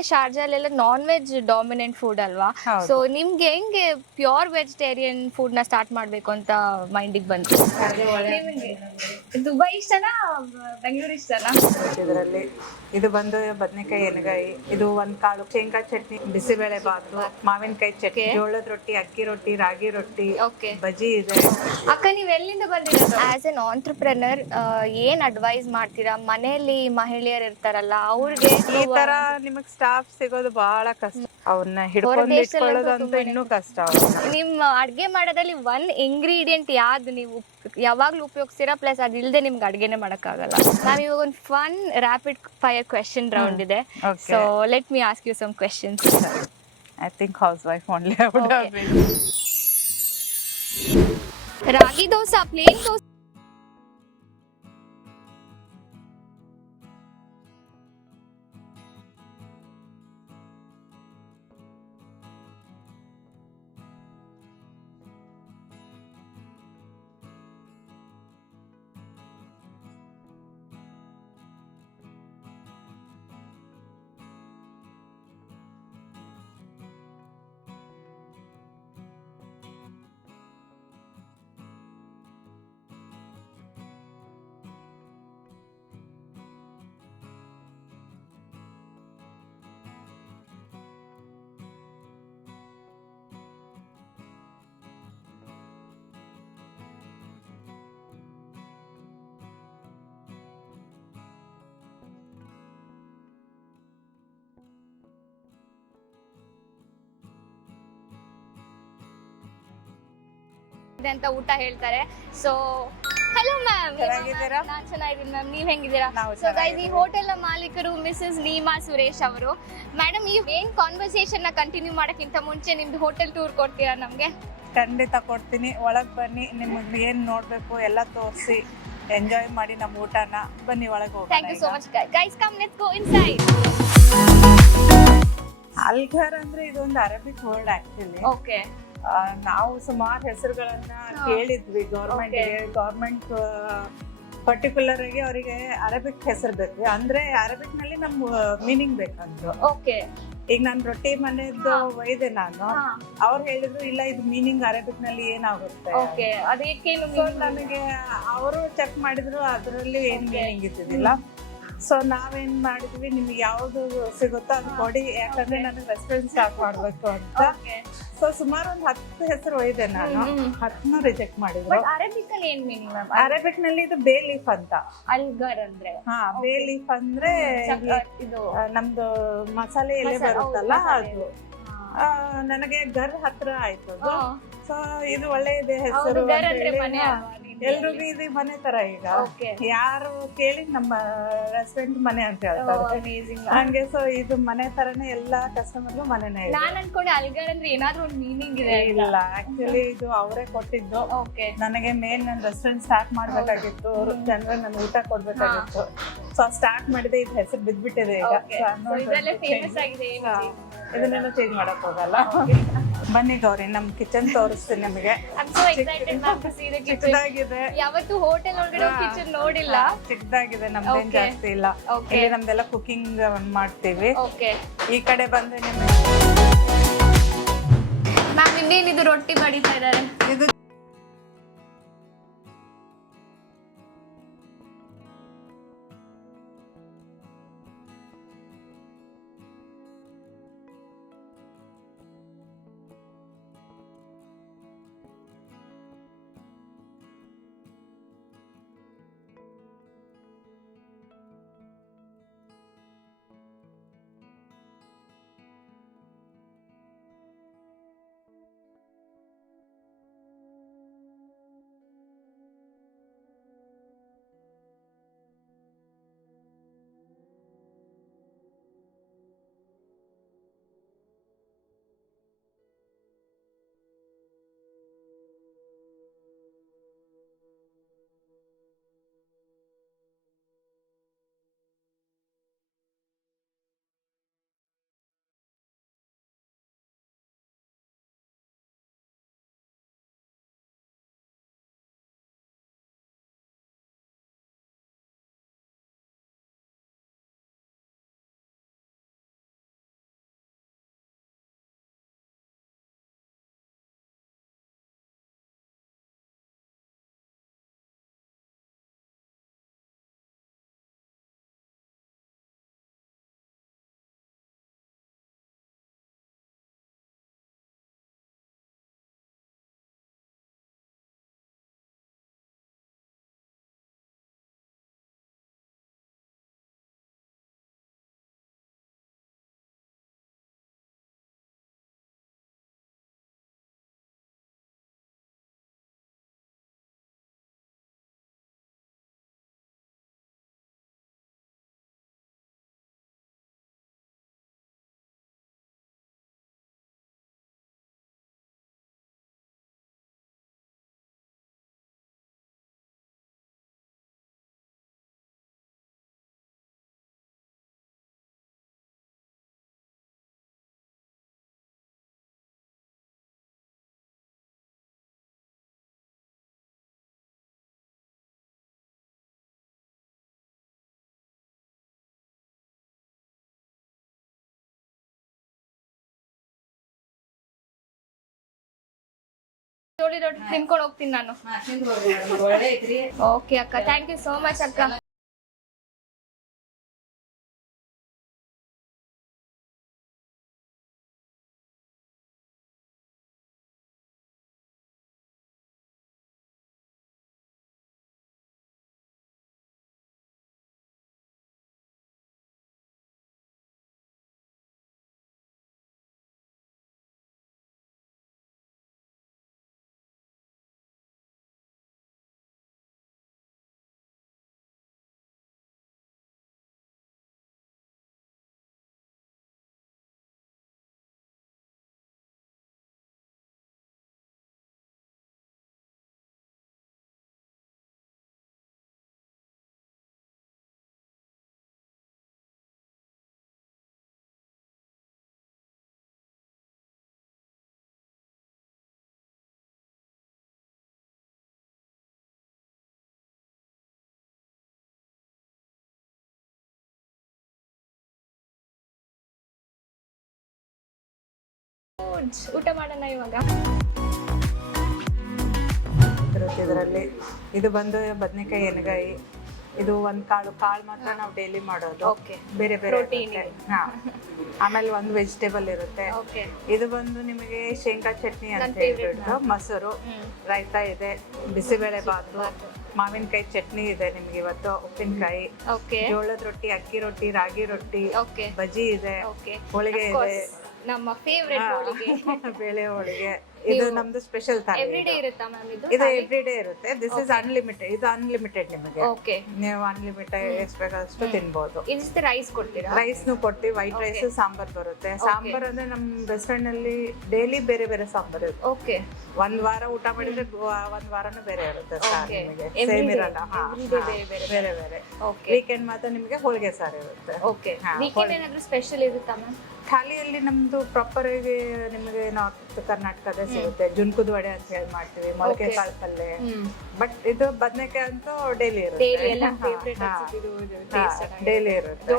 ಮತ್ತೆ ಶಾರ್ಜಾಲೆಲ್ಲ non veg dominant food ಅಲ್ವಾ? ಹೌದು. ಸೊ ನಿಮ್ಗೆ ಹೆಂಗೆ ಪ್ಯೂರ್ ವೆಜಿಟೇರಿಯನ್ ಫುಡ್ ನ ಸ್ಟಾರ್ಟ್ ಮಾಡ್ಬೇಕು ಅಂತ ಮೈಂಡಿಗೆ ಬಂತು? ನಿಮ್ಗೆ ದುಬೈ ಇಷ್ಟನಾ ಬೆಂಗಳೂರು ಇಷ್ಟನಾ? ಇದರಲ್ಲಿ ಇದು ಬಂದು ಬದನೆಕಾಯಿ ಎಣ್ಣೆಗಾಯಿ, ಇದು ಒಂದ್ ಕಾಳು, ಶೇಂಗಾ ಚಟ್ನಿ, ಬಿಸಿಬೇಳೆ ಬಾತು, ಮಾವಿನಕಾಯಿ ಚಟ್ನಿ, ಜೋಳದ ರೊಟ್ಟಿ, ಅಕ್ಕಿ ರೊಟ್ಟಿ, ರಾಗಿ ರೊಟ್ಟಿ, ಓಕೆ. ಬಜ್ಜಿ ಇದೆ. ಅಕ್ಕ ನೀವ್ ಎಲ್ಲಿಂದ ಬಂದಿರೋದು? ಆಸ್ ಎನ್ ಆಂಟ್ರಪ್ರೆನರ್ ಏನ್ ಅಡ್ವೈಸ್ ಮಾಡ್ತೀರಾ ಮನೆಯಲ್ಲಿ ಮಹಿಳೆಯರು ಇರ್ತಾರಲ್ಲ ಅವ್ರಿಗೆ? ಈ ತರ ನಿಮಗ್ ಸ್ಟಾಫ್ ಸಿಗೋದು ಬಹಳ ಕಷ್ಟ, ಅವ್ರನ್ನ ಹಿಡ್ಕೊಂಡು ಇಟ್ಕೊಳ್ಳೋದಂತೂ ಇನ್ನೂ ಕಷ್ಟ. ನಿಮ್ ಅಡ್ಗೆ ಮಾಡೋದ್ರಲ್ಲಿ ಒನ್ ಇಂಗ್ರೀಡಿಯೆಂಟ್ ಯಾವ್ದು ನೀವು ಯಾವಾಗ್ಲೂ ಉಪಯೋಗಿಸ್ತೀರಾ, ಪ್ಲಸ್ ಅದಿಲ್ಲದೆ ನಿಮ್ಗೆ ಅಡ್ಗೆನೆ ಮಾಡಕ್ಕಾಗಲ್ಲ? ನಾವ್ ಇವಾಗ ಒಂದು fun rapid fire question round ಇದೆ. So let me ask you some questions. I think housewife only I would have been. Ragi dosa, plain dosa? ಅಂತ ಊಟ ಹೇಳ್ತಾರೆ. ಸೊ ಹಲೋ ಮ್ಯಾಮ್, ಚೆನ್ನಾಗಿದ್ದೀರಾ? ನಾನ್ ಚೆನ್ನಾಗಿದ್ದೀನಿ ಮ್ಯಾಮ್, ನೀವ್ ಹೆಂಗಿದ್ದೀರಾ? ನಾವು ಸೊ ಗೈಸ್, ಈ ಹೋಟೆಲ್ ನ ಮಾಲೀಕರು ಮಿಸಸ್ ನೀಮಾ ಸುರೇಶ್ ಅವರು. ಮೇಡಮ್, ಈ ಏನ್ ಕಾನ್ವರ್ಸೇಷನ್ ನ ಕಂಟಿನ್ಯೂ ಮಾಡಕ್ಕಿಂತ ಮುಂಚೆ ನಿಮ್ದು ಹೋಟೆಲ್ ಟೂರ್ ಕೊಡ್ತೀರಾ ನಮ್ಗೆ? ಖಂಡಿತ ಕೊಡ್ತೀನಿ. ಒಳಗ್ ಬನ್ನಿ, ನಿಮಗೆ ಏನ್ ನೋಡ್ಬೇಕು ಎಲ್ಲ ತೋರಿಸಿ ಎಂಜಾಯ್ ಮಾಡಿ ನಮ್ಮ ಊಟನ. ಬನ್ನಿ ಒಳಗೆ ಹೋಗೋಣ. Thank you so much guys, come let's go inside. ಅಲ್ಘರ್ ಅಂದ್ರೆ ಇದೊಂದು ಅರಬಿಕ್ ವರ್ಡ್ ಆಕ್ಚುಲಿ. ಓಕೆ. ನಾವು ಸುಮಾರು ಹೆಸರುಗಳನ್ನ ಕೇಳಿದ್ವಿ. ಗೌರ್ಮೆಂಟ್ ಪರ್ಟಿಕ್ಯುಲರ್ ಆಗಿ ಅವರಿಗೆ ಅರಬಿಕ್ ಹೆಸರು ಬೇಕು, ಅಂದ್ರೆ ಅರಬಿಕ್ ನಲ್ಲಿ ನಮ್ ಮೀನಿಂಗ್ ಬೇಕಂದ್ರು. ಓಕೆ. ಈಗ ನಾನು ರೊಟ್ಟಿ ಮನೆಯದ್ದು ಒಯ್ದೆ ನಾನು, ಅವ್ರು ಹೇಳಿದ್ರು ಇಲ್ಲ ಇದು ಮೀನಿಂಗ್ ಅರಬಿಕ್ ನಲ್ಲಿ ಏನಾಗುತ್ತೆ. ಓಕೆ, ಅದಕ್ಕೇನು ನನಗೆ ಅವರು ಚೆಕ್ ಮಾಡಿದ್ರು, ಅದರಲ್ಲಿ ಏನ್ ಮೀನಿಂಗ್ ಇದ್ದಿದ್ದಿಲ್ಲ. ಸೊ ನಾವೇನ್ ಮಾಡಿದ್ವಿ, ನಿಮ್ಗೆ ಯಾವ್ದು ಸಿಗುತ್ತೋ ಅದು ಕೊಡಿ, ಯಾಕಂದ್ರೆ ನನಗೆ ರೆಸ್ಟೋರೆಂಟ್ ಸ್ಟಾರ್ಟ್ ಮಾಡ್ಬೇಕು ಅಂತ. ಸೊ ಸುಮಾರು ಒಂದು 10 ಹೆಸರು ಒಯ್ದೆ ನಾನು, 10 ರಿಜೆಕ್ಟ್ ಮಾಡಿದ್ರು. ಅರೇಬಿಕ್ ಅಲ್ಲಿ ಏನ್ ಮೀನಿಂಗ್ ಮ್ಯಾಮ್? ಅರೇಬಿಕ್ ನಲ್ಲಿ ಇದು ಬೇ ಲೀಫ್ ಅಂತ. ಅಲ್ಗರ್ ಅಂದ್ರೆ? ಹಾ, ಬೇ ಲೀಫ್ ಅಂದ್ರೆ ಇದು ನಮ್ದು ಮಸಾಲೆ ಎಲೆ ಬರುತ್ತಲ್ಲ ಅದು. ನನಗೆ ಗರ್ ಹತ್ರ ಆಯ್ತು ಅದು. ಸೊ ಇದು ಒಳ್ಳೆ ಇದೆ ಹೆಸರು. ಎಲ್ರಿಗೂ ಇದು ಮನೆ ತರ. ಈಗ ಯಾರು ಕೇಳಿ ನಮ್ಮ ರೆಸ್ಟೋರೆಂಟ್ ಮನೆ ಅಂತ ಹೇಳ್ತಾರೆ, ಹಂಗೆ. ಸೊ ಇದು ಮನೆ ತರನೇ, ಎಲ್ಲಾ ಕಸ್ಟಮರ್ಗೂ ಮನೆನೇ ಇದೆ. ನಾನು ಅನ್ಕೊಂಡೆ ಅಲ್ಗರ್ ಅಂದ್ರೆ ಏನಾದ್ರೂ ಒಂದು ಮೀನಿಂಗ್ ಇದೆ. ಇಲ್ಲ, ಆಕ್ಚುಲಿ ಇದು ಅವರೇ ಕೊಟ್ಟಿದ್ದು. ನನಗೆ ಮೇನ್ ನನ್ನ ರೆಸ್ಟೋರೆಂಟ್ ಸ್ಟಾರ್ಟ್ ಮಾಡ್ಬೇಕಾಗಿತ್ತು, ಜನರು ನನ್ ಊಟ ಕೊಡ್ಬೇಕಾಗಿತ್ತು. ಸೊ ಸ್ಟಾರ್ಟ್ ಮಾಡಿದೆ, ಇದು ಹೆಸರು ಬಿದ್ಬಿಟ್ಟಿದೆ ಈಗ. ಇದನ್ನೆಲ್ಲ ಚೇಂಜ್ ಮಾಡಕ್ ಹೋಗಲ್ಲ. ಬನ್ನಿ ಗೌರಿ, ನಮ್ ಕಿಚನ್ ತೋರಿಸ್ತೀನಿ ನಿಮಗೆ. ಚಿಕ್ಕದಾಗಿದೆ. ಯಾವತ್ತು ಹೋಟೆಲ್ ಒಳಗಡೆ ಕಿಚನ್ ನೋಡಿಲ್ಲ. ಚಿಕ್ಕದಾಗಿದೆ, ನಮ್ದೇನ್ ಜಾಸ್ತಿ ಇಲ್ಲ. ಇಲ್ಲಿ ನಮ್ದೆಲ್ಲ ಕುಕಿಂಗ್ ಮಾಡ್ತೀವಿ. ಈ ಕಡೆ ಬಂದ್ರೆ ನಿಮ್ಗೆ ಮ್ಯಾಮ್, ಇನ್ನೇನಿದು ರೊಟ್ಟಿ ಬಡಿತಾ ಇದಾರೆ? ಇದು ಜೋಳಿ ರೊಟ್ಟಿ ತಿನ್ಕೊಂಡು ಹೋಗ್ತೀನಿ ನಾನು. ಓಕೆ ಅಕ್ಕ, ಥ್ಯಾಂಕ್ ಯು ಸೋ ಮಚ್ ಅಕ್ಕ. ಊಟ ಮಾಡೋಣ ಇವಾಗ. ಇದರಲ್ಲಿ ಇದು ಬಂದು ಬದನೆಕಾಯಿ ಎಣ್ಗಾಯಿ, ಇದು ಒಂದ್ ಕಾಳು ಮಾತ್ರ ನಾವು ಡೈಲಿ ಮಾಡೋದು. ಓಕೆ, ಬೇರೆ ಬೇರೆ ಇರುತ್ತೆ. ಹಾ, ಆಮೇಲೆ ಒಂದು ವೆಜಿಟೇಬಲ್ ಇರುತ್ತೆ. ಓಕೆ, ಇದು ಬಂದು ನಿಮಗೆ ಶೇಂಗಾ ಚಟ್ನಿ ಅಂತ ಹೇಳ್ಬಿಟ್ಟು, ಮೊಸರು, ರಾಯ್ತಾ ಇದೆ, ಬಿಸಿಬೇಳೆ ಬಾತು, ಮಾವಿನಕಾಯಿ ಚಟ್ನಿ ಇದೆ ನಿಮ್ಗೆ ಇವತ್ತು, ಉಪ್ಪಿನಕಾಯಿ, ಓಕೆ, ಜೋಳದ ರೊಟ್ಟಿ, ಅಕ್ಕಿ ರೊಟ್ಟಿ, ರಾಗಿ ರೊಟ್ಟಿ, ಓಕೆ, ಬಜ್ಜಿ ಇದೆ, ಓಕೆ, ಹೋಳಿಗೆ ಇದೆ, ನಮ್ಮ ಫೇವರೇಟ್ ಹೋಳಿಗೆ, ಬೇಳೆ ಹೋಳಿಗೆ. ಇದು ನಮ್ದು ಸ್ಪೆಷಲ್ ಥಾಲಿ. ಎವ್ರಿಡೇ ಇರುತ್ತಾ ಮ್ಯಾಮ್ ಇದು? ಇದು ಎವ್ರಿಡೇ ಇರುತ್ತೆ. This is unlimited. ಇದು ಅನ್ಲಿಮಿಟೆಡ್ ನಿಮಗೆ. ಓಕೆ, ನೀವು ಅನ್ಲಿಮಿಟೆಡ್ ಎಷ್ಟು ಬೇಕಾದಷ್ಟು ತಿನ್ಬಹುದು. ಇನ್ಸ್ಟ ರೈಸ್ ಕೊಡ್ತೀರಾ? ರೈಸ್ನು ಕೊಡ್ತೀವಿ, ವೈಟ್ ರೈಸ್, ಸಾಂಬಾರ್ ಬರುತ್ತೆ. ಸಾಂಬಾರ್ ಅಂದ್ರೆ ನಮ್ ರೆಸ್ಟೋರೆಂಟ್ ನಲ್ಲಿ ಡೈಲಿ ಬೇರೆ ಬೇರೆ ಸಾಂಬಾರ್ ಇರುತ್ತೆ. ಓಕೆ, ಒಂದ್ ವಾರ ಊಟ ಮಾಡಿದ್ರೆ ಒಂದ್ ವಾರನೂ ಬೇರೆ ಇರುತ್ತೆ ಸಾರ್ ನಿಮಗೆ. Every same day. ಇರಲ್ಲ. ಬೇರೆ ಬೇರೆ. ಓಕೆ, ವೀಕೆಂಡ್ ಮಾತ್ರ ನಿಮಗೆ ಹೋಳಿಗೆ ಸಾರು ಇರುತ್ತೆ. ಓಕೆ. ವೀಕೆಂಡ್ ಏನಾದ್ರೂ ಸ್ಪೆಷಲ್ ಇರುತ್ತಾ ಮ್ಯಾಮ್? ಥಾಲಿಯಲ್ಲಿ ನಮ್ದು ಪ್ರಾಪರ್ ಆಗಿ ನಿಮಗೆ ನಾರ್ತ್ ಕರ್ನಾಟಕದ ಸಿಗುತ್ತೆ. ಜುನ್ಕುದ್ ವಡೆ ಅಂತ ಹೇಳಿ ಮಾಡ್ತೀವಿ, ಮೊಳಕೆ ಕಾಳು ಪಲ್ಯ. ಬಟ್ ಇದು ಬದನೆಕಾಯಿ ಅಂತೂ ಡೈಲಿ ಇರುತ್ತೆ. ಡೈಲಿ ಇರುತ್ತೆ.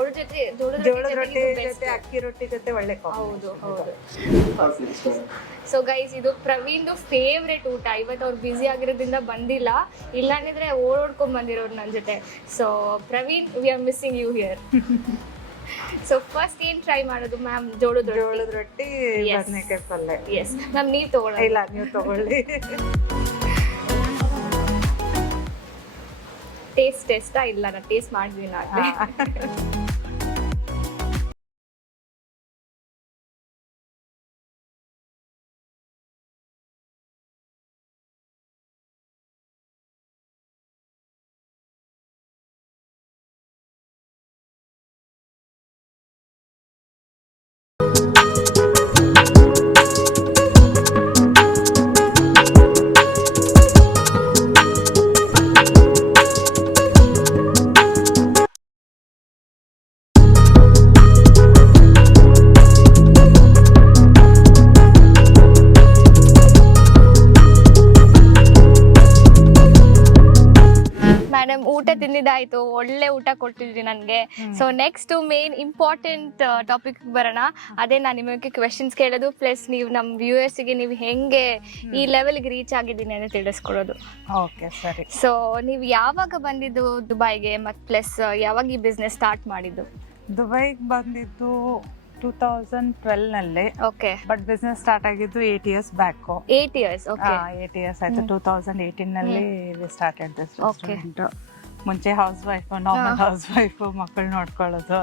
ಜೋಳದ ರೊಟ್ಟಿ ಜೊತೆ ಅಕ್ಕಿ ರೊಟ್ಟಿ ಜೊತೆ ಒಳ್ಳೆ ಹೌದು ಹೌದು. ಸೊ ಗೈಸ್, ಇದು ಪ್ರವೀಣ್ದು ಫೇವ್ರೆಟ್ ಊಟ. ಇವತ್ತು ಅವ್ರು ಬ್ಯುಸಿ ಆಗಿರೋದ್ರಿಂದ ಬಂದಿಲ್ಲ, ಇಲ್ಲಾಂದಿದ್ರೆ ಓಡೋಡ್ಕೊಂಡ್ ಬಂದಿರೋರು ನನ್ನ ಜೊತೆ. So Praveen, we are missing you here. So first ಏನ್ ಟ್ರೈ ಮಾಡೋದು ಮ್ಯಾಮ್? ಜೋಳದ ರೊಟ್ಟಿ, ಬದನೆಕಾಯಿ ಪಲ್ಯ. ಎಸ್ ಮ್ಯಾಮ್, ನೀವ್ ತಗೊಳ್ಳಿ. ಇಲ್ಲ, ನೀವು ತಗೊಳ್ಳಿ. ಟೇಸ್ಟಾ? ಇಲ್ಲ, ನಾನು ಟೇಸ್ಟ್ ಮಾಡಿದ್ದೀನಿ ಆಗ್ಲೇ. ಮೇಡಮ್, ಊಟ ತಿಂದಿದ್ದಾಯ್ತು, ಒಳ್ಳೆ ಊಟ ಕೊಟ್ಟಿದ್ರಿ ನನಗೆ. So next main important topic ಬರೋಣ. ಅದೇ ನಾನು ನಿಮಗೆ ಕ್ವೆಶನ್ಸ್ ಕೇಳೋದು, ಪ್ಲಸ್ ನೀವು ನಮ್ಮ ವ್ಯೂಯರ್ಸ್ಗೆ ನೀವು ಹೆಂಗೆ ಈ ಲೆವೆಲ್ಗೆ ರೀಚ್ ಆಗಿದ್ದೀನಿ ಅಂತ ತಿಳಿಸ್ಕೊಡೋದು. ಓಕೆ, ಸರಿ. ಸೊ ನೀವು ಯಾವಾಗ ಬಂದಿದ್ದು ದುಬೈಗೆ, ಮತ್ತು ಪ್ಲಸ್ ಯಾವಾಗ ಈ ಬಿಸ್ನೆಸ್ ಸ್ಟಾರ್ಟ್ ಮಾಡಿದ್ದು? ದುಬೈಗೆ ಬಂದಿದ್ದು 2012 ನಲ್ಲಿ. ಓಕೆ, ಬಟ್ ಬಿಸ್ನೆಸ್ ಸ್ಟಾರ್ಟ್ ಆಗಿದ್ದು 8 years back. 8 years. Okay, 8 years ಆಯ್ತು. 2018 ನಲ್ಲಿ ಸ್ಟಾರ್ಟೆಡ್ ದಿಸ್ ರೆಸ್ಟೋರೆಂಟ್. ಮುಂಚೆ house wife, normal house wife, ಮಕ್ಕಳು ನೋಡ್ಕೊಳ್ಳೋದು.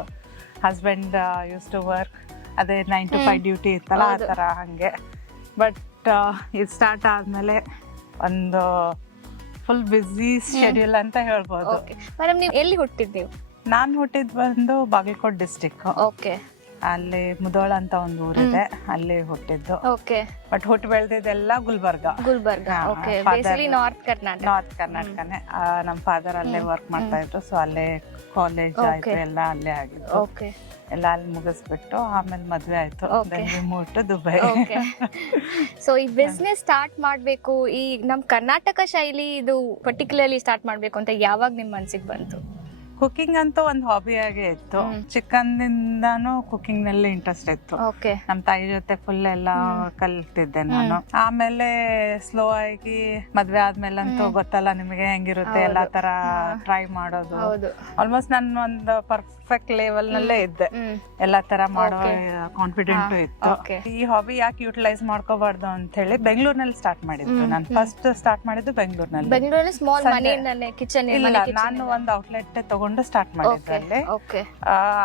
ಹಸ್ಬೆಂಡ್ ಯೂಸ್ ಟು ವರ್ಕ್, ಅದೇ 9 to 5 ಡ್ಯೂಟಿ ಇತ್ತಲ್ಲ, ಆ ಥರ ಹಂಗೆ. ಬಟ್ ಇದು ಸ್ಟಾರ್ಟ್ ಆದ್ಮೇಲೆ ಒಂದು ಫುಲ್ ಬ್ಯುಸಿ ಶೆಡ್ಯೂಲ್ ಅಂತ ಹೇಳ್ಬೋದು. ಮೇಡಮ್, ನೀವು ಎಲ್ಲಿ ಹುಟ್ಟಿದ್ದು? ನಾನು ಹುಟ್ಟಿದ್ ಬಂದು ಬಾಗಲಕೋಟ್ ಡಿಸ್ಟಿಕ್. ಓಕೆ, ಅಲ್ಲಿ ಮುದೋಳ ಅಂತ ಒಂದು ಊರಿದೆ, ಅಲ್ಲಿ ಹುಟ್ಟಿದ್ದು. ಓಕೆ, ಬಟ್ ಹುಟ್ಟು ಬೆಳೆದಿದ್ದೆಲ್ಲ ಗುಲ್ಬರ್ಗ. ಓಕೆ, ಬೇಸಿಕಲಿ ನಾರ್ತ್ ಕರ್ನಾಟಕನೇ. ನಮ್ಮ ಫಾದರ್ ಅಲ್ಲೇ ವರ್ಕ್ ಮಾಡ್ತಾ ಇದ್ರು, ಸೊ ಅಲ್ಲೇ ಕಾಲೇಜ್ ಆಯ್ತು, ಎಲ್ಲ ಅಲ್ಲೇ ಆಗಿತ್ತು. ಓಕೆ, ಎಲ್ಲ ಅಲ್ಲಿ ಮುಗಿಸ್ಬಿಟ್ಟು ಆಮೇಲೆ ಮದ್ವೆ ಆಯ್ತು. Move to Dubai. ಸೊ ಈ ಬಿಸ್ನೆಸ್ ಸ್ಟಾರ್ಟ್ ಮಾಡ್ಬೇಕು, ಈ ನಮ್ ಕರ್ನಾಟಕ ಶೈಲಿ ಇದು ಪರ್ಟಿಕ್ಯುಲರ್ಲಿ ಸ್ಟಾರ್ಟ್ ಮಾಡ್ಬೇಕು ಅಂತ ಯಾವಾಗ ನಿಮ್ ಮನ್ಸಿಗೆ ಬಂತು? ಕುಕಿಂಗ್ ಅಂತೂ ಒಂದು ಹಾಬಿ ಆಗೇ ಇತ್ತು. ಚಿಕ್ಕಂದಿಂದಾನು ಕುಕಿಂಗ್ ನಲ್ಲಿ ಇಂಟ್ರೆಸ್ಟ್ ಇತ್ತು. ಓಕೆ. ನಮ್ ತಾಯಿ ಜೊತೆ ಫುಲ್ ಎಲ್ಲ ಕಲ್ತಿದ್ದೆ ನಾನು. ಆಮೇಲೆ ಸ್ಲೋ ಆಗಿ ಮದ್ವೆ ಆದ್ಮೇಲಂತೂ ಗೊತ್ತಲ್ಲ ನಿಮಗೆ ಹೆಂಗಿರುತ್ತೆ ಎಲ್ಲಾ ತರ ಟ್ರೈ ಮಾಡೋದು. ಆಲ್ಮೋಸ್ಟ್ ನಾನು ಒಂದು ಪರ್ಫೆಕ್ಟ್ ಲೆವೆಲ್ ನಲ್ಲೇ ಇದ್ದೆ, ಎಲ್ಲಾ ತರ ಮಾಡೋ ಕಾನ್ಫಿಡೆಂಟ್ ಇತ್ತು. ಈ ಹಾಬಿ ಯಾಕೆ ಯುಟಿಲೈಸ್ ಮಾಡ್ಕೋಬಾರ್ದು ಅಂತ ಹೇಳಿ ಬೆಂಗಳೂರಿನಲ್ಲಿ ಸ್ಟಾರ್ಟ್ ಮಾಡಿದ್ದು. ನಾನು ಫಸ್ಟ್ ಸ್ಟಾರ್ಟ್ ಮಾಡಿದ್ದು ಬೆಂಗಳೂರಿನಲ್ಲಿ. ಇಲ್ಲ, ನಾನು ಒಂದು ಔಟ್ಲೆಟ್ ತಗೊಂಡು ಸ್ಟಾರ್ಟ್ ಮಾಡಿದ್ದೆ ಅಲ್ಲಿ.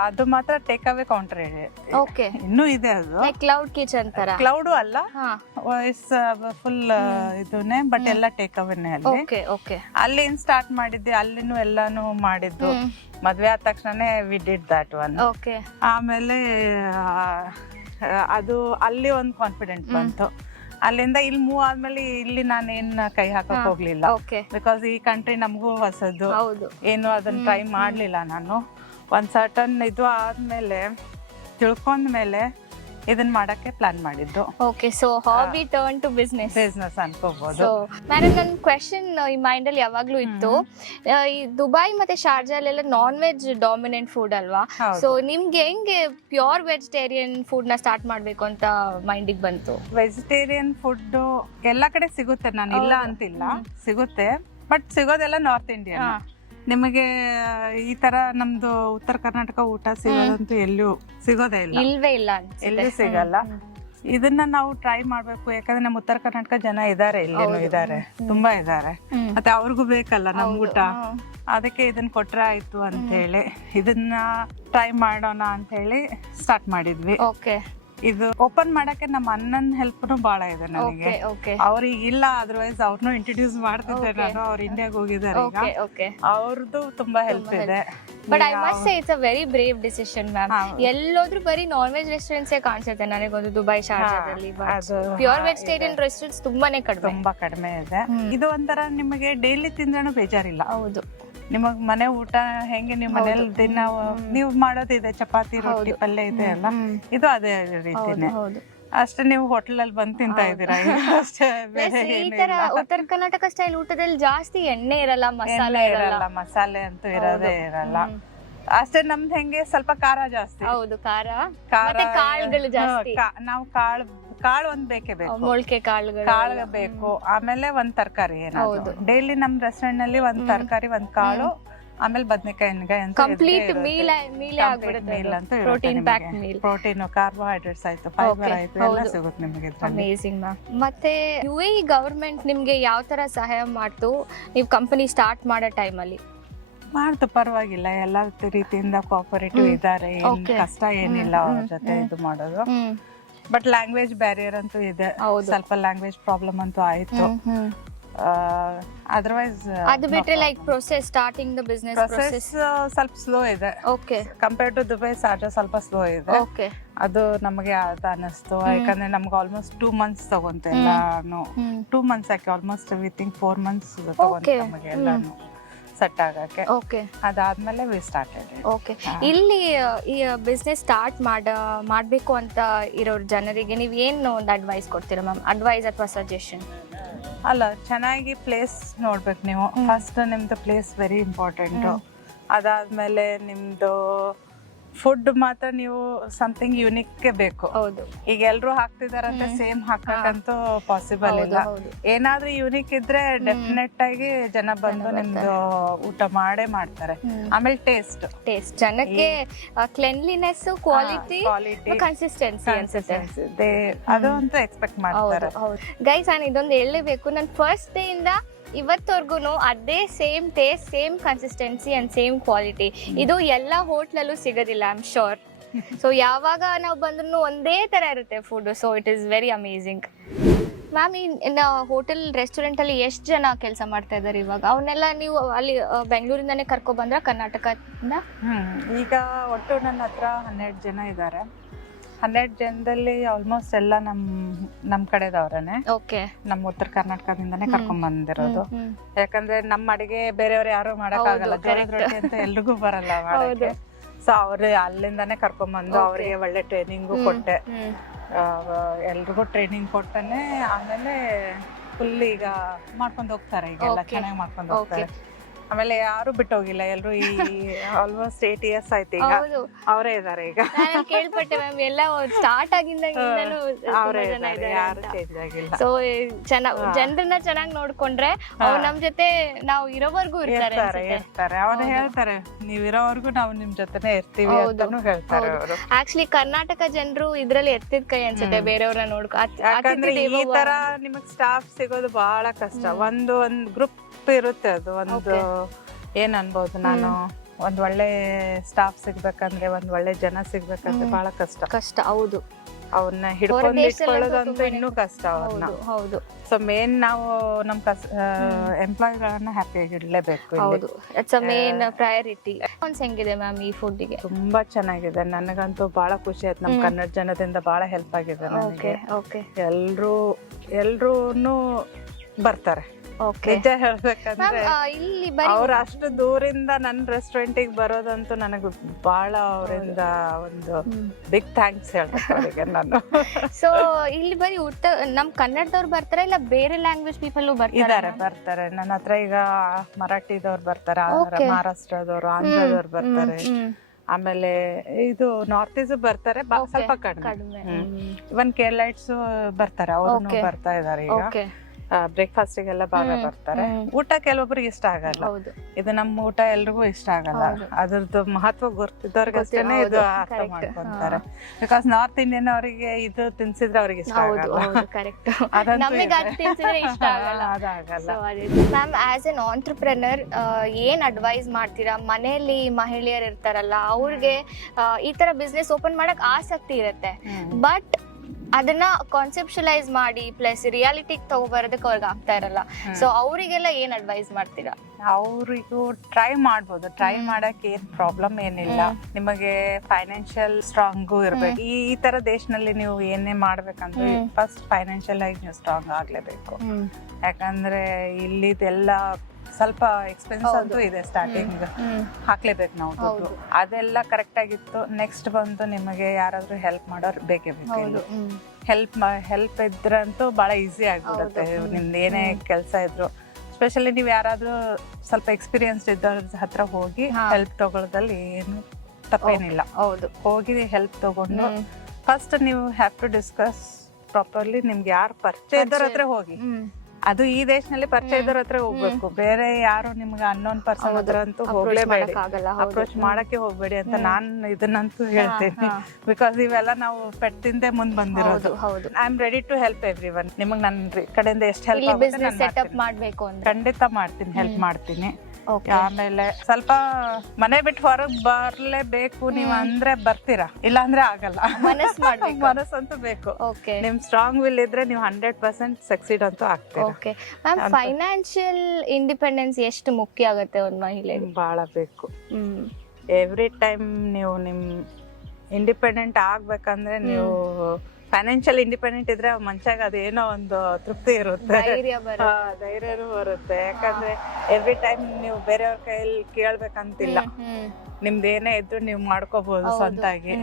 ಅದು ಮಾತ್ರ ಟೇಕ್ ಅವೇ ಕೌಂಟರ್ ಇದೆ, ಇನ್ನೂ ಇದೆ. ಅದು ಕ್ಲೌಡ್ ಕಿಚನ್ ತರ. ಕ್ಲೌಡ್ ಅಲ್ಲ, ಫುಲ್ ಇದನ್ನೇ, ಬಟ್ ಎಲ್ಲ ಟೇಕ್ ಅವೇನೆ ಅಲ್ಲಿ. ಅಲ್ಲಿ ಏನ್ ಸ್ಟಾರ್ಟ್ ಮಾಡಿದ್ದೆ, ಅಲ್ಲಿನೂ ಎಲ್ಲಾನು ಮಾಡಿದ್ದು. ಮದ್ವೆ ಆದ ತಕ್ಷಣನೇ ವಿ ಡಿಡ್ ದಟ್ ಒನ್. ಆಮೇಲೆ ಅದು ಅಲ್ಲಿ ಒಂದು ಕಾನ್ಫಿಡೆಂಟ್ ಬಂತು. ಅಲ್ಲಿಂದ ಇಲ್ಲಿ ಮೂವ್ ಆದ್ಮೇಲೆ ಇಲ್ಲಿ ನಾನೇನ್ ಕೈ ಹಾಕಕ್ ಹೋಗ್ಲಿಲ್ಲ, ಬಿಕಾಸ್ ಈ ಕಂಟ್ರಿ ನಮಗೂ ಹೊಸದು, ಏನು ಅದನ್ನ ಟ್ರೈ ಮಾಡ್ಲಿಲ್ಲ ನಾನು. ಒಂದ್ ಸರ್ಟನ್ ಇದು ಆದ್ಮೇಲೆ ತಿಳ್ಕೊಂಡ್ಮೇಲೆ ಇದನ್ನ ಮಾಡಕ್ಕೆ ಪ್ಲಾನ್ ಮಾಡಿದ್ದು. Okay, so hobby turn to business ಅನ್ಕೋಬಹುದು. ನಾನು ನನ್ನ ಕ್ವೆಶ್ಚನ್ ಈ ಮೈಂಡ್ ಅಲ್ಲಿ ಯಾವಾಗ್ಲೂ ಇತ್ತು, ಈ ದುಬೈ ಮತ್ತೆ ಶಾರ್ಜಾಲೆಲ್ಲ ನಾನ್ ವೆಜ್ ಡಾಮಿನೆಂಟ್ ಫುಡ್ ಅಲ್ವಾ? ಸೊ ನಿಮ್ಗೆ ಹೆಂಗೆ ಪ್ಯೂರ್ ವೆಜಿಟೇರಿಯನ್ ಫುಡ್ ನ ಸ್ಟಾರ್ಟ್ ಮಾಡ್ಬೇಕು ಅಂತ ಮೈಂಡಿಗೆ ಬಂತು? ವೆಜಿಟೇರಿಯನ್ ಫುಡ್ ಎಲ್ಲಾ ಕಡೆ ಸಿಗುತ್ತೆ, ನಾನು ಇಲ್ಲ ಅಂತಿಲ್ಲ, ಸಿಗುತ್ತೆ. ಬಟ್ ಸಿಗೋದೆಲ್ಲ ನಾರ್ತ್ ಇಂಡಿಯನ್. ನಿಮಗೆ ಈ ತರ ನಮ್ದು ಉತ್ತರ ಕರ್ನಾಟಕ ಊಟ ಸಿಗೋದಂತೂ ಎಲ್ಲೂ ಸಿಗೋದೇ ಇಲ್ಲ, ಇಲ್ವೇ ಇಲ್ಲ, ಎಲ್ಲೂ ಸಿಗಲ್ಲ. ಇದನ್ನ ನಾವು ಟ್ರೈ ಮಾಡ್ಬೇಕು, ಯಾಕಂದ್ರೆ ನಮ್ಮ ಉತ್ತರ ಕರ್ನಾಟಕ ಜನ ಇದಾರೆ, ಇಲ್ಲೇನು ಇದಾರೆ, ತುಂಬಾ ಇದಾರೆ. ಮತ್ತೆ ಅವ್ರಿಗೂ ಬೇಕಲ್ಲ ನಮ್ ಊಟ, ಅದಕ್ಕೆ ಇದನ್ನ ಕೊಟ್ರೆ ಆಯ್ತು ಅಂತ ಹೇಳಿ ಇದನ್ನ ಟ್ರೈ ಮಾಡೋಣ ಅಂತ ಹೇಳಿ ಸ್ಟಾರ್ಟ್ ಮಾಡಿದ್ವಿ. ಇದು ಓಪನ್ ಮಾಡಕ್ಕೆ ನಮ್ಮ ಅಣ್ಣನ ಹೆಲ್ಪ್ನು ಬಹಳ ಇದೆ ನನಗೆ. ಅವ್ರಿಗೆ ಇಲ್ಲ, ಅದರ್ವೈಸ್ ಅವ್ರನ್ನೂ ಇಂಟ್ರೊಡ್ಯೂಸ್ ಮಾಡ್ತಿದ್ದೆ ನಾನು. ಅವ್ರು ಇಂಡಿಯಾಗ ಹೋಗಿದ್ದಾರೆ ಈಗ, ಅವ್ರದ್ದು ತುಂಬಾ ಹೆಲ್ಪ್ ಇದೆ. But I must say it's a very brave decision ma'am. ಎಲ್ಲೋದ್ರೂ ಬರೀ ನಾನ್ ವೆಜ್ ರೆಸ್ಟೋರೆಂಟ್ಸ್ ಕಾಣಿಸುತ್ತೆ ನನಗೊಂದು ದುಬೈ ಶಾರ್ಜಾದಲ್ಲಿ. ಪ್ಯೂರ್ ವೆಜಿಟೇರಿಯನ್ ರೆಸ್ಟೋರೆಂಟ್ಸ್ ತುಂಬಾ ಕಡಿಮೆ ಇದೆ. ಇದು ಒಂಥರ ನಿಮಗೆ ಡೈಲಿ ತಿಂದ್ರೂ ಬೇಜಾರಿಲ್ಲ. ಹೌದು, ನಿಮಗ್ ಮನೆ ಊಟ ಹೆಂಗೆ ನೀವು ಮನೇಲಿ ದಿನ ನೀವು ಮಾಡೋದಿದೆ, ಚಪಾತಿ ರೊಟ್ಟಿ ಪಲ್ಯ ಇದೆ ಅಲ್ಲ, ಇದು ಅದೇ ರೀತಿನೇ. ಅಷ್ಟೇ ನೀವು ಹೋಟೆಲ್ ಅಲ್ಲಿ ಬಂದು ತಿಂತಾ ಇದ್ದೀರಾ. ಈ ತರ ಉತ್ತರ ಕರ್ನಾಟಕ ಸ್ಟೈಲ್ ಊಟದಲ್ಲಿ ಜಾಸ್ತಿ ಎಣ್ಣೆ ಇರಲ್ಲ, ಮಸಾಲೆ ಇರಲ್ಲ, ಮಸಾಲೆ ಅಂತೂ ಇರೋದೇ ಇರಲ್ಲ. ಅಷ್ಟೇ ನಮ್ದು ಹೆಂಗೆ ಸ್ವಲ್ಪ ಖಾರ ಜಾಸ್ತಿ. ಹೌದು, ಖಾರ ಮತ್ತೆ ಕಾಳುಗಳು ಜಾಸ್ತಿ. ನಾವು ಕಾಳು ಒಂದ್ ಬೇಕೇ ಬೇಕು, ಮೊಳಕೆ ಕಾಳುಗಳು ಬೇಕು. ಆಮೇಲೆ ಒಂದ್ ತರಕಾರಿ ಏನಾದ್ರು ಡೈಲಿ ನಮ್ ರೆಸ್ಟೋರೆಂಟ್ ನಲ್ಲಿ ಒಂದ್ ತರಕಾರಿ, ಒಂದ್ ಕಾಳು, ಆಮೇಲೆ ಬದನೆಕಾಯಿ, ಎಣ್ಣೆಕಾಯಿ ಅಂತ ಕಂಪ್ಲೀಟ್ ಮೀಲ್ ಆಗ್ಬಿಡುತ್ತೆ. ಪ್ರೋಟೀನ್, ಕಾರ್ಬೋಹೈಡ್ರೇಟ್ಸ್ ಆಯ್ತು, ಫೈಬರ್ ಆಯ್ತು, ಎಲ್ಲ ಸಿಗುತ್ತೆ ನಿಮಗೆ. Amazing ma'am. ಮತ್ತೆ UAE ಗವರ್ಮೆಂಟ್ ನಿಮ್ಗೆ ಯಾವ ತರ ಸಹಾಯ ಮಾಡ್ತು ನೀವು ಕಂಪನಿ ಸ್ಟಾರ್ಟ್ ಮಾಡೋ ಟೈಮಲ್ಲಿ? ಮಾಡ್ತು, ಪರವಾಗಿಲ್ಲ, ಎಲ್ಲ ರೀತಿಯಿಂದ ಕೋಆಪರೇಟಿವ್ ಇದ್ದಾರೆ, ಕಷ್ಟ ಏನಿಲ್ಲ ಅವ್ರ ಜೊತೆ ಇದು ಮಾಡೋದು. ಬಟ್ ಲ್ಯಾಂಗ್ವೇಜ್ ಬ್ಯಾರಿಯರ್ ಅಂತೂ ಇದೆ, ಸ್ವಲ್ಪ ಲ್ಯಾಂಗ್ವೇಜ್ ಪ್ರಾಬ್ಲಮ್ ಅಂತೂ ಆಯ್ತು. ಅದರ್ವೈಸ್ ಅದು ಬಿಟ್ರೆ like process, starting the business process ಸ್ವಲ್ಪ ಸ್ಲೋ ಇದೆ. ಕಂಪೇರ್ ಟು ದುಬೈ, ಶಾರ್ಜಾ ಸ್ವಲ್ಪ ಸ್ಲೋ ಇದೆ. ಅದು ನಮಗೆ ಅದ ಅನಿಸ್ತು, ಯಾಕಂದ್ರೆ ನಮ್ಗೆ ಆಲ್ಮೋಸ್ಟ್ 2 months ತಗೊಂತ ಎಲ್ಲಾನು. 2 months ಯಾಕೆ, ಆಲ್ಮೋಸ್ಟ್ ವಿತಿಂಗ್ 4 months ತಗೊಂತ ನಮಗೆ ಎಲ್ಲಾನು ಸೆಟ್ ಆಗಕ್ಕೆ. ಅದಾದ್ಮೇಲೆ ವಿ ಸ್ಟಾರ್ಟೆಡ್. ಇಲ್ಲಿ ಈ ಬಿಸ್ನೆಸ್ ಸ್ಟಾರ್ಟ್ ಮಾಡ್ಬೇಕು ಅಂತ ಇರೋ ಜನರಿಗೆ ನೀವ್ ಏನು ಒಂದು ಅಡ್ವೈಸ್ ಕೊಡ್ತೀರಾ ಮ್ಯಾಮ್? ಅಡ್ವೈಸ್ ಅಥವಾ ಸಜೆಷನ್? ಅಲ್ಲ, ಚೆನ್ನಾಗಿ ಪ್ಲೇಸ್ ನೋಡ್ಬೇಕು ನೀವು. ಫಸ್ಟ್ ನಿಮ್ದು ಪ್ಲೇಸ್ ವೆರಿ ಇಂಪಾರ್ಟೆಂಟ್. ಅದಾದ್ಮೇಲೆ ನಿಮ್ದು ಫುಡ್ ಮಾತ್ರ ನೀವು ಸಮಥಿಂಗ್ ಯುನಿಕ್ ಬೇಕು. ಈಗ ಎಲ್ರು ಹಾಕ್ತಿದಾರಂತ ಸೇಮ್ ಹಾಕಕ್ಕಂತೂ ಪಾಸಿಬಲ್ ಇಲ್ಲ. ಏನಾದ್ರೂ ಯುನಿಕ್ ಇದ್ರೆ ಡೆಫಿನೆಟ್ ಆಗಿ ಜನ ಬಂದು ನಿಮ್ದು ಊಟ ಮಾಡೇ ಮಾಡ್ತಾರೆ. ಆಮೇಲೆ ಟೇಸ್ಟ್ ಜನಕ್ಕೆ ಕ್ಲೆನ್ಲಿನೆಸ್, ಕ್ವಾಲಿಟಿ, ಕನ್ಸಿಸ್ಟೆನ್ಸಿ ಅನ್ಸುತ್ತೆ, ಅದು ಅಂತೂ ಎಕ್ಸ್ಪೆಕ್ಟ್ ಮಾಡ್ತಾರೆ. ಗೈಸ್, ನಾನು ಇದೊಂದು ಹೇಳಲೇಬೇಕು, ನಾನು ಫಸ್ಟ್ ಡೇ ಇಂದ ಇವತ್ತವರೆಗೂ ಅದೇ same taste, same consistency and same quality. ಇದು ಎಲ್ಲ ಹೋಟ್ಲಲ್ಲೂ ಸಿಗೋದಿಲ್ಲ, ಐ ಆಮ್ ಶೋರ್. ಸೊ ಯಾವಾಗ ನಾವು ಬಂದ್ರೂ ಒಂದೇ ತರ ಇರುತ್ತೆ food. So it is very amazing. Ma'am, ಈ ಹೋಟೆಲ್ ರೆಸ್ಟೋರೆಂಟ್ ಅಲ್ಲಿ ಎಷ್ಟು ಜನ ಕೆಲಸ ಮಾಡ್ತಾ ಇದ್ದಾರೆ ಇವಾಗ? ಅವನ್ನೆಲ್ಲ ನೀವು ಅಲ್ಲಿ ಬೆಂಗಳೂರಿಂದಾನೇ ಕರ್ಕೊ ಬಂದ್ರ, ಕರ್ನಾಟಕದಿಂದ? ಈಗ ಒಟ್ಟು ನನ್ನ ಹತ್ರ 12 ಜನ ಇದ್ದಾರೆ. 12 ಜನದಲ್ಲಿ ಆಲ್ಮೋಸ್ಟ್ ಎಲ್ಲ ನಮ್ ಕಡೆದವ್ರನೆ. ನಮ್ಮ ಉತ್ತರ ಕರ್ನಾಟಕದಿಂದಾನೇ ಕರ್ಕೊಂಡ್ ಬಂದಿರೋದು. ಯಾಕಂದ್ರೆ ನಮ್ಮ ಅಡಿಗೆ ಬೇರೆಯವ್ರು ಯಾರು ಮಾಡಕ್ ಆಗಲ್ಲ, ಜೋಳದ ರೊಟ್ಟಿ ಅಂತ ಎಲ್ರಿಗೂ ಬರಲ್ಲ ಮಾಡಕ್ಕೆ. ಸೊ ಅವ್ರು ಅಲ್ಲಿಂದಾನೇ ಕರ್ಕೊಂಡ್ ಬಂದು ಅವ್ರಿಗೆ ಒಳ್ಳೆ ಟ್ರೈನಿಂಗು ಕೊಟ್ಟೆ, ಎಲ್ರಿಗೂ ಟ್ರೈನಿಂಗ್ ಕೊಟ್ಟನೆ. ಆಮೇಲೆ ಫುಲ್ ಈಗ ಮಾಡ್ಕೊಂಡು ಹೋಗ್ತಾರೆ, ಈಗ ಎಲ್ಲ ಚೆನ್ನಾಗಿ ಮಾಡ್ಕೊಂಡು ಹೋಗ್ತಾರೆ. ಆಮೇಲೆ ಯಾರು ಬಿಟ್ಟೋಗಿಲ್ಲ, ಎಲ್ರು ಈ ಆಲ್ಮೋಸ್ಟ್ 8 years ಆಯ್ತು ಈಗ, ಹೌದು ಅವರೇ ಇದಾರೆ ಈಗ. ನಾನು ಕೇಳ್ಪಟ್ಟೆ ಮ್ಯಾಮ್ ಎಲ್ಲ ಸ್ಟಾರ್ಟ್ ಆಗಿಂದಾಗಿಂದನೂ ಅವರೇ ತುಂಬಾ ಜನ ಇದಾರೆ, ಇದ್ದಾರೆ ಯಾರು ಅಂತ. ಚೇಂಜ್ ಆಗಿಲ್ಲ. ಸೊ ಜನರನ್ನ ಚೆನ್ನಾಗಿ ನೋಡ್ಕೊಂಡ್ರೆ ಅವ್ರು ನಮ್ ಜೊತೆ ನಾವು ಇರೋವರೆಗೂ ಇರ್ತಾರೆ ಇರ್ತಾರೆ. ಅವ್ರು ಹೇಳ್ತಾರೆ ನೀವ್ ಇರೋವರೆಗೂ ನಾವು ನಿಮ್ ಜೊತೆನೆ ಇರ್ತೀವಿ ಅಂತಾನು ಹೇಳ್ತಾರೆ ಅವರು. ಆಕ್ಚುಲಿ ಕರ್ನಾಟಕ ಜನರು ಇದ್ರಲ್ಲಿ ಎತ್ತಿದ ಕೈ ಅನ್ಸುತ್ತೆ ಬೇರೆಯವ್ರನ್ನ ಯಾಕಂದ್ರೆ ಈ ತರ ನಿಮಗ್ ಸ್ಟಾಫ್ ಸಿಗೋದು ಬಹಳ ಕಷ್ಟ. ಒಂದು ಗ್ರೂಪ್ ಇರುತ್ತೆ, ಅದು ಒಂದು ಏನ್ ಅನ್ಬೋದು, ನಾನು ಒಂದ್ ಒಳ್ಳೆ ಸ್ಟಾಫ್ ಸಿಗ್ಬೇಕಂದ್ರೆ, ಒಂದ್ ಒಳ್ಳೆ ಜನ ಸಿಗ್ಬೇಕಂದ್ರೆ ಬಹಳ ಕಷ್ಟ. ಹೌದು, ಅವ್ರನ್ನ ಹಿಡ್ಕೊಂಡು ಇಟ್ಕೊಳ್ಳೋದಂತೂ ಇನ್ನೂ ಕಷ್ಟ ಅವ್ರನ್ನ. ಹೌದು. ಸೊ ಮೇನ್ ನಾವು ನಮ್ ಎಂಪ್ಲಾಯಿಗಳನ್ನ ಹ್ಯಾಪಿಯಾಗಿ ಇಡ್ಲೇಬೇಕು. ಹೌದು, ಇಟ್ಸ್ ಅ ಮೇನ್ ಪ್ರಯಾರಿಟಿ. ಹೆಂಗಿದೆ ಮ್ಯಾಮ್ ಈ ಫುಡ್ಗೆ? ತುಂಬಾ ಚೆನ್ನಾಗಿದೆ, ನನಗಂತೂ ಬಹಳ ಖುಷಿ ಆಯ್ತು. ನಮ್ ಕನ್ನಡ ಜನದಿಂದ ಬಹಳ ಹೆಲ್ಪ್ ಆಗಿದೆ ನನಗೆ. ಎಲ್ರೂನು ಬರ್ತಾರೆ. ನಿಜ ಹೇಳ್ಬೇಕಂದ್ರೆ ಇಲ್ಲಿ ಅವ್ರ ಅಷ್ಟು ದೂರಿಂದ ನನ್ನ ರೆಸ್ಟೋರೆಂಟಿಗೆ ಬರೋದಂತೂ ನನಗೆ ಬಹಳ ಅವರಿಂದ ಒಂದು ಬಿಗ್ ಥ್ಯಾಂಕ್ಸ್ ಹೇಳ್ಬೇಕು ಅವರಿಗೆ ನಾನು. ಸೊ ಇಲ್ಲಿ ಬರೀ ನಮ್ ಕನ್ನಡದವ್ರು ಬರ್ತಾರೆ, ಇಲ್ಲ ಬೇರೆ ಲ್ಯಾಂಗ್ವೇಜ್ ಪೀಪಲ್ ಬರ್ತಾರೆ ನನ್ನ ಹತ್ರ. ಈಗ ಮರಾಠಿದವ್ರು ಬರ್ತಾರೆ, ಮಹಾರಾಷ್ಟ್ರದವ್ರು, ಆಂಧ್ರದವ್ರು ಬರ್ತಾರೆ, ಆಮೇಲೆ ಇದು ನಾರ್ತ್ ಈಸ್ ಬರ್ತಾರೆ, ಸ್ವಲ್ಪ ಕಡಿಮೆ. ಇವನ್ ಕೇರಳೈಟ್ಸ್ ಬರ್ತಾರೆ, ಅವ್ರು ಬರ್ತಾ ಇದಾರೆ ಈಗ. ಬ್ರೇಕ್ಫಾಸ್ಟ್ ಗೆಲ್ಲ ಬಾಗ ಬರ್ತಾರೆ. ಊಟ ಕೆಲವೊಬ್ರಿಗೆ ಇಷ್ಟ ಆಗಲ್ಲ, ಇದು ನಮ್ಮ ಊಟ ಎಲ್ರಿಗೂ ಇಷ್ಟ ಆಗಲ್ಲ. ಅದ್ರದ್ದು ಮಹತ್ವ ಗೊತ್ತಿದ್ದವ್ರಿಗಷ್ಟೇನೆ ಇದು ಅರ್ಥ ಮಾಡ್ಕೊಂತಾರೆ. ಬಿಕಾಸ್ ನಾರ್ತ್ ಇಂಡಿಯನ್ ಅವರಿಗೆ ಇದು ತಿನ್ಸಿದ್ರೆ ಅವ್ರಿಗೆ ಇಷ್ಟ ಆಗಲ್ಲ. ಮ್ಯಾಮ್, ಆಸ್ ಎನ್ ಆಂಟ್ರಪ್ರೆನರ್ ಏನ್ ಅಡ್ವೈಸ್ ಮಾಡ್ತೀರಾ? ಮನೆಯಲ್ಲಿ ಮಹಿಳೆಯರು ಇರ್ತಾರಲ್ಲ, ಅವ್ರಿಗೆ ಈ ತರ ಬಿಸ್ನೆಸ್ ಓಪನ್ ಮಾಡಕ್ ಆಸಕ್ತಿ ಇರುತ್ತೆ, ಬಟ್ ಅದನ್ನ ಕಾನ್ಸೆಪ್ಷಲೈಸ್ ಮಾಡಿ ಪ್ಲಸ್ ರಿಯಾಲಿಟಿಗೆ ತಗೋಬರೋದಕ್ಕೆ ಅವ್ರಿಗೆ ಆಗ್ತಾ ಇರಲ್ಲ. ಸೊ ಅವರಿಗೆಲ್ಲ ಏನ್ ಅಡ್ವೈಸ್ ಮಾಡ್ತೀರಾ? ಅವ್ರಿಗೂ ಟ್ರೈ ಮಾಡ್ಬೋದು. ಟ್ರೈ ಮಾಡಕ್ ಏನ್ ಪ್ರಾಬ್ಲಮ್ ಏನಿಲ್ಲ. ನಿಮಗೆ ಫೈನಾನ್ಷಿಯಲ್ ಸ್ಟ್ರಾಂಗು ಇರ್ಬೇಕು. ಈ ತರ ದೇಶದಲ್ಲಿ ನೀವು ಏನೇ ಮಾಡ್ಬೇಕಂದ್ರೆ ಫಸ್ಟ್ ಫೈನಾನ್ಷಿಯಲ್ ಆಗಿ ನೀವು ಸ್ಟ್ರಾಂಗ್ ಆಗ್ಲೇಬೇಕು. ಯಾಕಂದ್ರೆ ಇಲ್ಲಿದೆಲ್ಲ ಸ್ವಲ್ಪ ಎಕ್ಸ್ಪೆನ್ಸ್ ಅಂತೂ ಇದೆ, ಸ್ಟಾರ್ಟಿಂಗ್ ಹಾಕ್ಲೇಬೇಕು ನಾವು ದುಡ್ಡು. ಅದೆಲ್ಲ ಕರೆಕ್ಟ್ ಆಗಿತ್ತು. ನೆಕ್ಸ್ಟ್ ಬಂದು ನಿಮಗೆ ಯಾರಾದ್ರೂ ಹೆಲ್ಪ್ ಮಾಡೋರು ಬೇಕೇ ಬೇಕು. ಹೆಲ್ಪ್ ಇದ್ರಂತೂ ಬಹಳ ಈಸಿ ಆಗ್ಬಿಡುತ್ತೆ. ನಿಮ್ದು ಏನೇ ಕೆಲಸ ಇದ್ರು, ಸ್ಪೆಷಲಿ ನೀವು ಯಾರಾದ್ರೂ ಸ್ವಲ್ಪ ಎಕ್ಸ್ಪೀರಿಯನ್ಸ್ ಇದ್ದವ್ರ ಹತ್ರ ಹೋಗಿ ಹೆಲ್ಪ್ ತಗೊಳ್ಳೋದ್ರಲ್ಲಿ ಏನು ತಪ್ಪೇನಿಲ್ಲ. ಹೋಗಿ ಹೆಲ್ಪ್ ತಗೊಂಡು ಫಸ್ಟ್ ನೀವು ಹ್ಯಾವ್ ಟು ಡಿಸ್ಕಸ್ ಪ್ರಾಪರ್ಲಿ. ನಿಮ್ಗೆ ಯಾರು ಪರಿಚಯ ಇದ್ದವ್ರ ಹತ್ರ ಹೋಗಿ, ಅದು ಈ ದೇಶದಲ್ಲಿ ಪರಿಚಯ ಇದ್ದವ್ರ ಹತ್ರ ಹೋಗ್ಬೇಕು. ಬೇರೆ ಯಾರು ನಿಮ್ಗೆ ಅನ್ನೋನ್ ಪರ್ಸನ್ ಹತ್ರ ಅಂತೂ ಹೋಗ್ಲೇಬೇಡಿ, ಅಪ್ರೋಚ್ ಮಾಡಕ್ಕೆ ಹೋಗ್ಬೇಡಿ ಅಂತ ನಾನು ಇದನ್ನಂತೂ ಹೇಳ್ತೀನಿ. ಬಿಕಾಸ್ ಇವೆಲ್ಲ ನಾವು ಪೆಟ್ಟಿಂದೆ ಮುಂದ್ ಬಂದಿರೋದು. I am ready to help everyone. ನಿಮಗ್ ನನ್ನ ಕಡೆಯಿಂದ ಎಷ್ಟು ಹೆಲ್ಪ್ ಆಗುತ್ತೆ ಖಂಡಿತ ಮಾಡ್ತೀನಿ, ಹೆಲ್ಪ್ ಮಾಡ್ತೀನಿ. ಆಮೇಲೆ ಸ್ವಲ್ಪ ಮನೆ ಬಿಟ್ಟು ಹೊರಗ್ ಬರ್ಲೇಬೇಕು ನೀವ್ ಅಂದ್ರೆ ಬರ್ತೀರಾ, ಇಲ್ಲ ಅಂದ್ರೆ ಆಗಲ್ಲ. ಮನಸ್ಸಂತೂ ಬೇಕು. ನಿಮ್ ಸ್ಟ್ರಾಂಗ್ ವಿಲ್ ಇದ್ರೆ ನೀವು 100% ಸಕ್ಸೀಡ್ ಅಂತೂ ಆಗ್ತೀರಾ. ಫೈನಾನ್ಷಿಯಲ್ ಇಂಡಿಪೆಂಡೆನ್ಸ್ ಎಷ್ಟು ಮುಖ್ಯ ಆಗುತ್ತೆ ಒಂದ್ ಮಹಿಳೆಗೆ? ಬಹಳ ಬೇಕು. ಎವ್ರಿ ಟೈಮ್ ನೀವು ನಿಮ್ ಇಂಡಿಪೆಂಡೆಂಟ್ ಆಗ್ಬೇಕಂದ್ರೆ ನೀವು ಫೈನಾನ್ಷಿಯಲ್ ಇಂಡಿಪೆಂಡೆಂಟ್ ಇದ್ರೆ ಮನುಷ್ಯಾಗ ಅದೇನೋ ಒಂದು ತೃಪ್ತಿ ಇರುತ್ತೆ, ಧೈರ್ಯನೂ ಬರುತ್ತೆ. ಯಾಕಂದ್ರೆ ಎವ್ರಿ ಟೈಮ್ ನೀವು ಬೇರೆಯವ್ರ ಕೈಯಲ್ಲಿ ಕೇಳ್ಬೇಕಂತಿಲ್ಲ. ನಿಮ್ದು ಏನೇ ಇದ್ರು ನೀವು ಮಾಡ್ಕೋಬಹುದು ಸ್ವಂತಾಗಿ.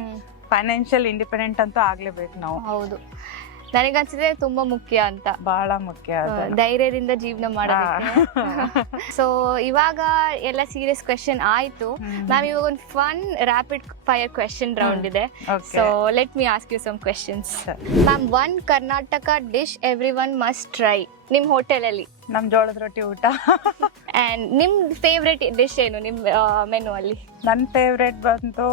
ಫೈನಾನ್ಷಿಯಲ್ ಇಂಡಿಪೆಂಡೆಂಟ್ ಅಂತೂ ಆಗ್ಲೇಬೇಕು ನಾವು. ಹೌದು, ನನಗನ್ಸಿದ್ರೆ ತುಂಬಾ ಮುಖ್ಯ ಅಂತ. ಬಹಳ ಮುಖ್ಯ, ಧೈರ್ಯದಿಂದ ಜೀವನ ಮಾಡೋದಕ್ಕೆ. ಸೊ ಇವಾಗ ಎಲ್ಲ ಸೀರಿಯಸ್ ಕ್ವೆಶನ್ ಆಯ್ತು ಮ್ಯಾಮ್. ಇವಾಗ ಒಂದು fun rapid fire question round ಇದೆ. So let me ask you some questions. Ma'am, one Karnataka dish every one must try ನಿಮ್ ಹೋಟೆಲ್ ಅಲ್ಲಿ? ನಮ್ ಜೋಳದ ರೊಟ್ಟಿ ಊಟ. ಅಂಡ್ ನಿಮ್ ಫೇವ್ರೆಟ್ ಡಿಶ್ ಏನು ನಿಮ್ ಮೆನು ಅಲ್ಲಿ? ನನ್ ಫೇವ್ರೆಟ್ ಬಂತು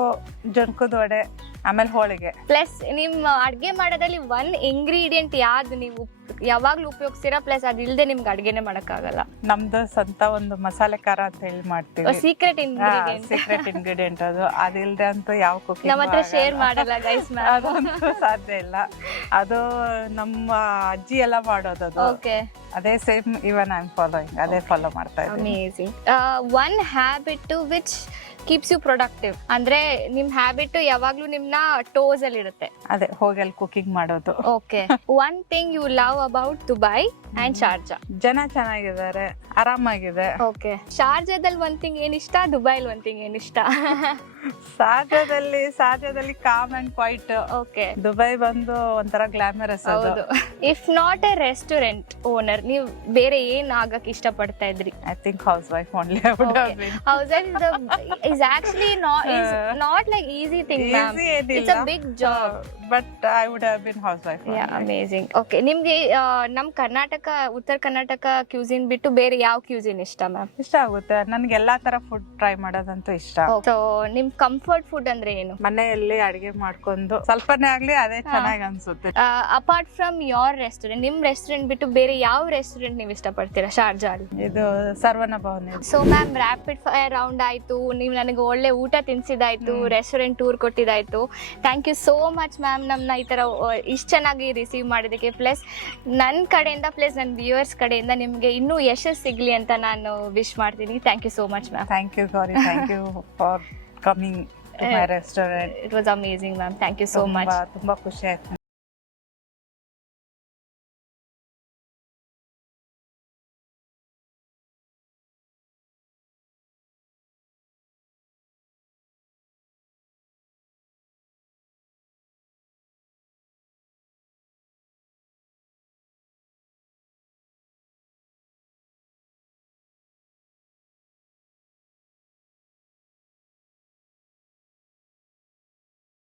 ಜೊನ್ಕದ ವಡೆ, ಆಮೇಲೆ ಹೋಳಿಗೆ. ಪ್ಲಸ್ ನಿಮ್ ಅಡ್ಗೆ ಮಾಡೋದ್ರಲ್ಲಿ ಒನ್ ಇಂಗ್ರೀಡಿಯೆಂಟ್ ಯಾವ್ದು ನೀವು ಯಾವಾಗ್ಲೂ ಉಪಯೋಗಿಸ್ತೀರಾ, ಪ್ಲಸ್ ಅದಿಲ್ದೆ ನಿಮ್ಗೆ ಅಡ್ಗೆನೆ ಮಾಡಕ್ಕಾಗಲ್ಲ? ನಮ್ದು ಸ್ವಂತ ಒಂದು ಮಸಾಲೆ ಖಾರ ಅಂತ ಹೇಳಿ ಮಾಡ್ತೀವಿ, ಸೀಕ್ರೆಟ್ ಇಂಗ್ರೀಡಿಯೆಂಟ್. ಅದಿಲ್ದೆ ಅಂತೂ ಯಾವ ಕುಕಿಂಗ್ ನಮ್ಮ ಹತ್ರ ಶೇರ್ ಮಾಡಲ್ಲ ಗೈಸ್. ಅದಂತೂ ಸಾಧ್ಯ ಇಲ್ಲ. ಅದು ನಮ್ಮ ಅಜ್ಜಿ ಎಲ್ಲ ಮಾಡೋದು, ಅದೇ same even I am following, ಅದೇ ಫಾಲೋ ಮಾಡ್ತಾ ಇದ್ದೀನಿ. Amazing. One habit which keeps you productive, ಅಂದ್ರೆ ನಿಮ್ ಹ್ಯಾಬಿಟ್ ಯಾವಾಗ್ಲೂ ನಿಮ್ನ ಟೋಸ್ ಅಲ್ಲಿ ಇರುತ್ತೆ? ಅದೇ ಹೋಗಿ ಅಲ್ಲಿ ಕುಕಿಂಗ್ ಮಾಡೋದು. Okay. One thing you love about Dubai and Sharjah. ಜನ ಚೆನ್ನಾಗಿದ್ದಾರೆ, ಆರಾಮಾಗಿದೆ. ಓಕೆ, ಶಾರ್ಜಾದಲ್ಲಿ ಒಂದ್ ಥಿಂಗ್ ಏನ್ ಇಷ್ಟ, ದುಬೈಲ್ ಒಂದ್ ಥಿಂಗ್ ಏನ್ ಇಷ್ಟ? ಸಾಜಾದಲ್ಲಿ calm and quiet. Okay, Dubai ಬಂದು ಒಂಥರ ಗ್ಲಾಮರಸ್. ಹೌದು. If not a restaurant owner, ನೀವು ಬೇರೆ ಏನ್ ಆಗಕ್ ಇಷ್ಟ ಪಡ್ತಾ ಇದ್ರಿ? I think housewife only. House is actually not like easy thing, ma'am. It's a big job. But I would have been housewife. Yeah, amazing. Okay, ನಿಮ್ಗೆ ನಮ್ ಕರ್ನಾಟಕ, ಉತ್ತರ ಕರ್ನಾಟಕ ಕ್ಯೂಸಿನ್ ಬಿಟ್ಟು ಬೇರೆ ಯಾವ ಕ್ಯೂಸಿನ್ ಇಷ್ಟ ಮ್ಯಾಮ್? ಇಷ್ಟ ಆಗುತ್ತೆ ನನಗೆ, ಎಲ್ಲಾ ತರ ಫುಡ್ ಟ್ರೈ ಮಾಡೋದಂತೂ ಇಷ್ಟ. ಸೊ ನಿಮ್ ಕಂಫರ್ಟ್ ಫುಡ್ ಅಂದ್ರೆ ಏನು? ಮನೆಯಲ್ಲಿ ಅಡಿಗೆ ಮಾಡ್ಕೊಂಡು ಸ್ವಲ್ಪನೇ ಆಗ್ಲಿ ಅದೇ ಚೆನ್ನಾಗಿ ಅನ್ಸುತ್ತೆ. ಅಪಾರ್ಟ್ ಫ್ರಮ್ ಯೋರ್ ರೆಸ್ಟೋರೆಂಟ್, ನಿಮ್ ರೆಸ್ಟೋರೆಂಟ್ ಬಿಟ್ಟು ಬೇರೆ ಯಾವ ರೆಸ್ಟೋರೆಂಟ್ ನೀವು ಇಷ್ಟ ಪಡ್ತೀರಾ ಶಾರ್ಜಾ ಅಲ್ಲಿ? ಇದು Saravana Bhavan. So ma'am, rapid fire round ಆಯ್ತು, ನೀವು ನನಗೆ ಒಳ್ಳೆ ಊಟ ತಿನ್ಸಿದಾಯ್ತು, ರೆಸ್ಟೋರೆಂಟ್ ಟೂರ್ ಕೊಟ್ಟಿದ್ದಾಯ್ತು. Thank you so much ma'am, ನಮ್ಮನ್ನ ಈ ತರ ಇಷ್ಟು ಚೆನ್ನಾಗಿ ರಿಸೀವ್ ಮಾಡಿದ್ದಕ್ಕೆ. ಪ್ಲಸ್ ನನ್ನ ಕಡೆಯಿಂದ, ಪ್ಲಸ್ ನನ್ನ ವ್ಯೂವರ್ಸ್ ಕಡೆಯಿಂದ ನಿಮಗೆ ಇನ್ನೂ ಯಶಸ್ಸು ಸಿಗ್ಲಿ ಅಂತ ನಾನು ವಿಶ್ ಮಾಡ್ತೀನಿ. Thank you so much ma'am. Thank you Gauri, thank you for coming to my restaurant. It was amazing ma'am, thank you so much. ತುಂಬಾ ಖುಷಿ ಆಯ್ತು.